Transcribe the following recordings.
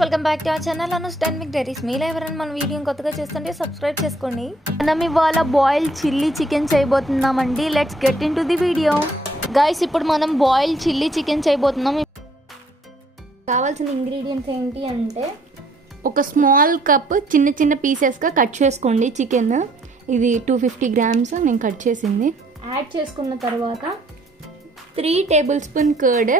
Welcome back to our channel Anu's dynamic diaries. మీలో ఎవరైనా మన వీడియోని కొత్తగా చూస్తుంటే సబ్స్క్రైబ్ చేసుకోండి. మనం ఇవాళ బాయిల్డ్ చిల్లీ చికెన్ చేయబోతున్నామండి. Let's get into the video. Guys, ఇప్పుడు మనం బాయిల్డ్ చిల్లీ చికెన్ చేయబోతున్నాం. కావాల్సిన ఇంగ్రీడియంట్స్ ఏంటి అంటే, ఒక స్మాల్ కప్ చిన్న చిన్న పీసెస్గా కట్ చేసుకోండి చికెన్. ఇది 250 గ్రామ్స్ నేను కట్ చేసింది. యాడ్ చేసుకున్న తర్వాత 3 టేబుల్ స్పూన్ కర్డ్,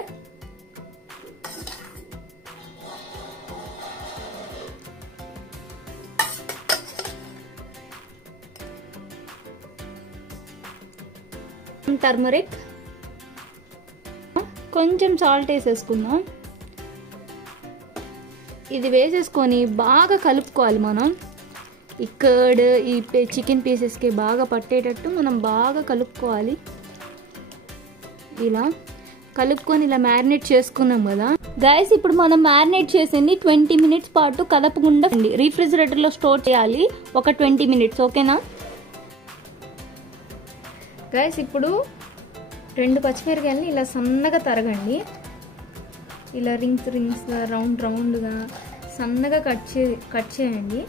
టర్మరిక్, కొంచెం సాల్ట్ వేసేసుకుందాం. ఇది వేసేసుకొని బాగా కలుపుకోవాలి. మనం ఈ కర్డ్ ఈ చికెన్ పీసెస్కి బాగా పట్టేటట్టు మనం బాగా కలుపుకోవాలి. ఇలా కలుపుకొని ఇలా మ్యారినేట్ చేసుకున్నాం కదా గైస్. ఇప్పుడు మనం మ్యారినేట్ చేసింది 20 మినిట్స్ పాటు కదపకుండా రీఫ్రిజిరేటర్లో స్టోర్ చేయాలి. ఒక 20 మినిట్స్, ఓకేనా గైస్? ఇప్పుడు 2 పచ్చిమిరకాయలని ఇలా సన్నగా తరగండి. ఇలా రింగ్స్గా రౌండ్గా సన్నగా కట్ చేయండి.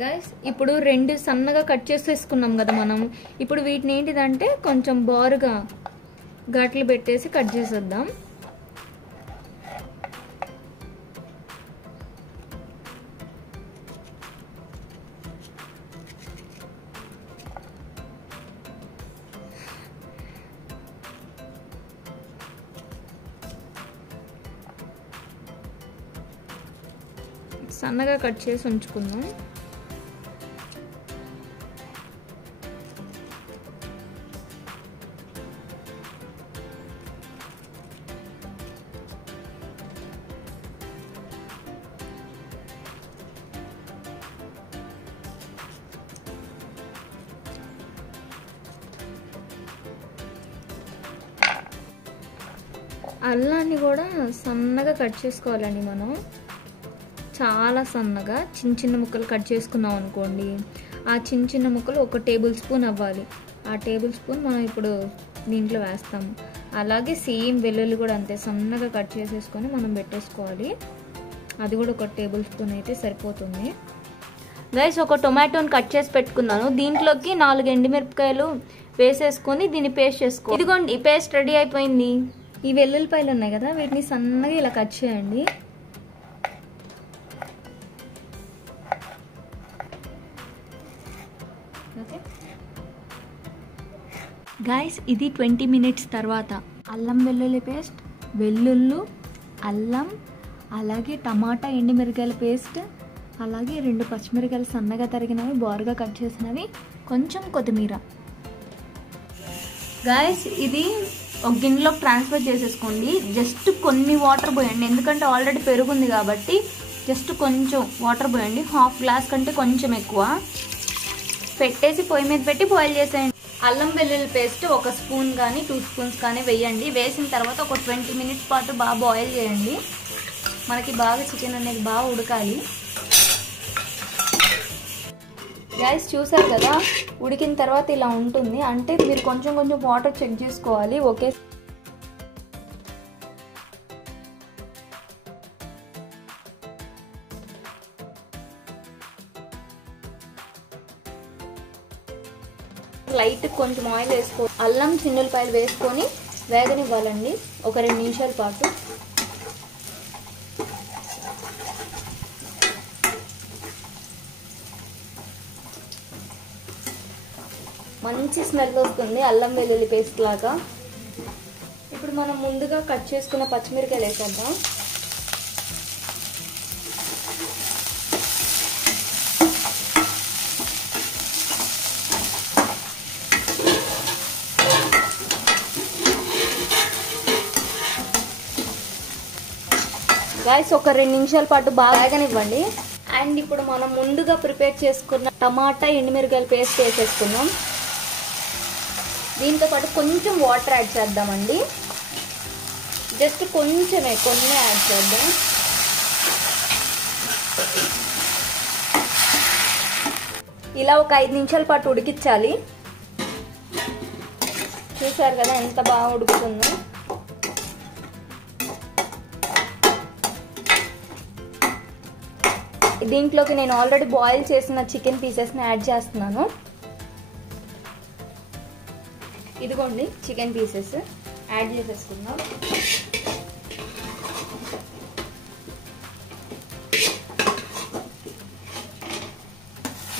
గైస్, ఇప్పుడు 2 సన్నగా కట్ చేసేసుకున్నాం కదా మనం. ఇప్పుడు వీటిని ఏంటిదంటే కొంచెం బారుగా ఘాట్లు పెట్టేసి కట్ చేసేద్దాం. సన్నగా కట్ చేసి ఉంచుకుందాం. అల్లాన్ని కూడా సన్నగా కట్ చేసుకోవాలండి. మనం చాలా సన్నగా చిన్న ముక్కలు కట్ చేసుకున్నాం అనుకోండి. ఆ చిన్న ముక్కలు 1 టేబుల్ స్పూన్ అవ్వాలి. ఆ టేబుల్ స్పూన్ మనం ఇప్పుడు దీంట్లో వేస్తాము. అలాగే సేమ్ వెల్లుల్లి కూడా అంతే సన్నగా కట్ చేసేసుకొని మనం పెట్టేసుకోవాలి. అది కూడా 1 టేబుల్ స్పూన్ అయితే సరిపోతుంది. గైస్, ఒక టొమాటోని కట్ చేసి పెట్టుకున్నాను. దీంట్లోకి 4 ఎండుమిరపకాయలు వేసేసుకొని దీన్ని పేస్ట్ చేసుకోవాలి. ఇదిగోండి, పేస్ట్ రెడీ అయిపోయింది. ఈ వెల్లుల్లిపాయలు ఉన్నాయి కదా, వీటిని సన్నగా ఇలా కట్ చేయండి. ఓకే గైస్, ఇది 20 మినిట్స్ తర్వాత అల్లం వెల్లుల్లి పేస్ట్, వెల్లుల్లి, అల్లం, అలాగే టమాటా ఎండుమిరకాయల పేస్ట్, అలాగే 2 పచ్చిమిరకాయలు సన్నగా తరిగినవి బారుగా కట్ చేసినవి, కొంచెం కొత్తిమీర. గైస్, ఇది ఒక గిన్నెలోకి ట్రాన్స్ఫర్ చేసేసుకోండి. జస్ట్ కొన్ని వాటర్ పోయండి, ఎందుకంటే ఆల్రెడీ పెరుగుంది కాబట్టి జస్ట్ కొంచెం వాటర్ పోయండి. 1/2 గ్లాస్ కంటే కొంచెం ఎక్కువ పెట్టేసి పొయ్యి మీద పెట్టి బాయిల్ చేసేయండి. అల్లం వెల్లుల్లి పేస్ట్ 1 స్పూన్ కానీ 2 స్పూన్స్ కానీ వేయండి. వేసిన తర్వాత ఒక 20 మినిట్స్ పాటు బాగా బాయిల్ చేయండి. మనకి బాగా చికెన్ అనేది బాగా ఉడకాలి. గైస్, చూసారు కదా, ఉడికిన తర్వాత ఇలా ఉంటుంది. అంటే మీరు కొంచెం వాటర్ చెక్ చేసుకోవాలి. ఓకే, లైట్ కొంచెం ఆయిల్ వేసుకో, అల్లం చిన్నులపాయలు వేసుకొని వేగనివ్వాలండి ఒక 2 నిమిషాల పాటు. మంచి స్మెల్ వస్తుంది అల్లం వెల్లుల్లి పేస్ట్ లాగా. ఇప్పుడు మనం ముందుగా కట్ చేసుకున్న పచ్చిమిరకాయలు వేసేద్దాం. గైస్, ఒక 2 నిమిషాల పాటు బాగా వేగనివ్వండి. అండ్ ఇప్పుడు మనం ముందుగా ప్రిపేర్ చేసుకున్న టమాటా ఎండుమిరకాయల పేస్ట్ వేసేసుకుందాం. దీంతో పాటు కొంచెం వాటర్ యాడ్ చేద్దామండి. జస్ట్ కొన్ని యాడ్ చేద్దాం. ఇలా ఒక 5 నిమిషాల పాటు ఉడికించాలి. చూసారు కదా ఎంత బాగా ఉడుకుతుందో. దీంట్లోకి నేను ఆల్రెడీ బాయిల్ చేసిన చికెన్ పీసెస్ని యాడ్ చేస్తున్నాను. ఇదిగోండి చికెన్ పీసెస్ యాడ్ చేసేసుకుందాం.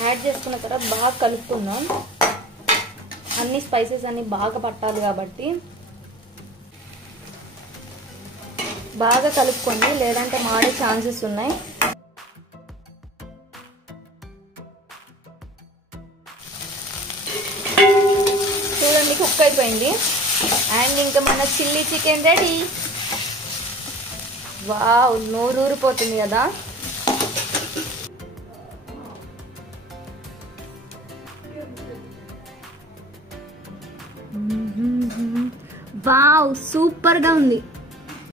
యాడ్ చేసుకున్న తర్వాత బాగా కలుపుకుందాం. అన్ని స్పైసెస్ అన్ని బాగా పట్టాలి కాబట్టి బాగా కలుపుకోండి, లేదంటే మాడే ఛాన్సెస్ ఉన్నాయి. చూడండి కుక్ అయిపోయింది. అండ్ ఇంకా మన చిల్లీ చికెన్ రెడీ. వావ్, నోరూరిపోతుంది కదా. వావ్, సూపర్గా ఉంది.